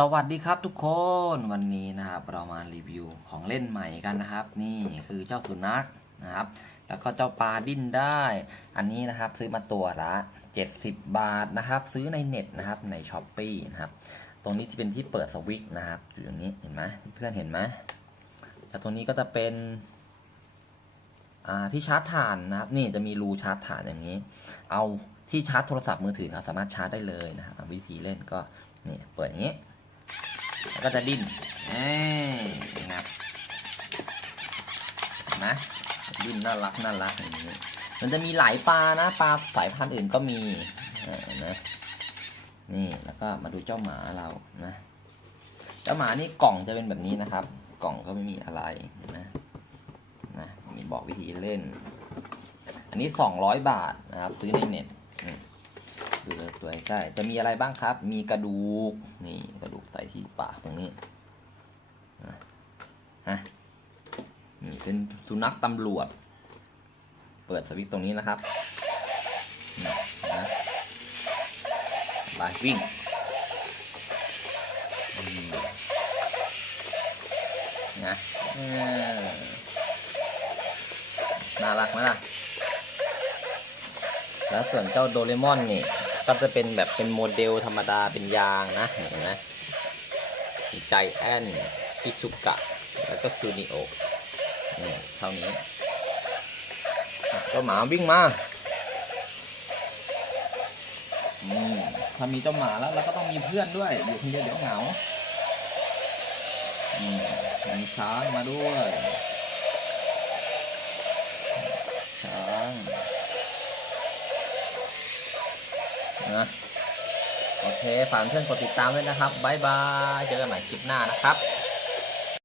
สวัสดีครับทุกคนวันนี้นะครับเรามารีวิวของเล่นใหม่กันนะครับ นี่คือเจ้าสุนัขนะครับ แล้วก็เจ้าปลาดิ้นได้ อันนี้นะครับซื้อมาตัวละ 70 บาทนะครับ ซื้อในเน็ตนะครับในช้อปปีนะครับ ตรงนี้ที่เป็นที่เปิดสวิตช์นะครับอยู่ตรงนี้เห็นไหมเพื่อนเห็นไหมแล้วตรงนี้ก็จะเป็นอ่าที่ชาร์จถ่านนะครับ นี่จะมีรูชาร์จถ่านอย่างนี้ เอาที่ชาร์จโทรศัพท์มือถือครับสามารถชาร์จได้เลยนะครับวิธีเล่นก็นี่เปิดอย่างนี้ แล้วก็จะดิ้นเอ้ยนะครับนะดิ้นน่ารักน่ารักอย่างนี้มันจะมีหลายปลานะปลาสายพันธุ์อื่นก็มีนะนี่แล้วก็มาดูเจ้าหมาเรานะเจ้าหมานี่กล่องจะเป็นแบบนี้นะครับ กล่องก็ไม่มีอะไรนไหมนะมีบอกวิธีเล่น อันนี้200บาทนะครับ ซื้อในเน็ต อืมดูเลยตัวใกล้จะมีอะไรบ้างครับ มีกระดูก นี่กระดูกใส่ที่ปากตรงนี้นะฮะนี่เป็นสุนัขตำรวจ เปิดสวิตช์ตรงนี้นะครับนี่นะไปวิ่งนะน่ารักไหมล่ะ แล้วส่วนเจ้าโดเรมอนนี่ ก็จะเป็นแบบเป็นโมเดลธรรมดาเป็นยางนะเห็นไหมใจแอนชิซุกะ แล้วก็ซูนิโอนี่เท่านี้เจ้าหมาวิ่งมาอืมถ้ามีเจ้าหมาแล้วเราก็ต้องมีเพื่อนด้วย อยู่คนเดียวเดี๋ยวเหงาอืมมีช้างมาด้วย ช้าง นะโอเคฝากเพื่อนกดติดตามด้วยนะครับบายบาย เจอกันใหม่คลิปหน้านะครับ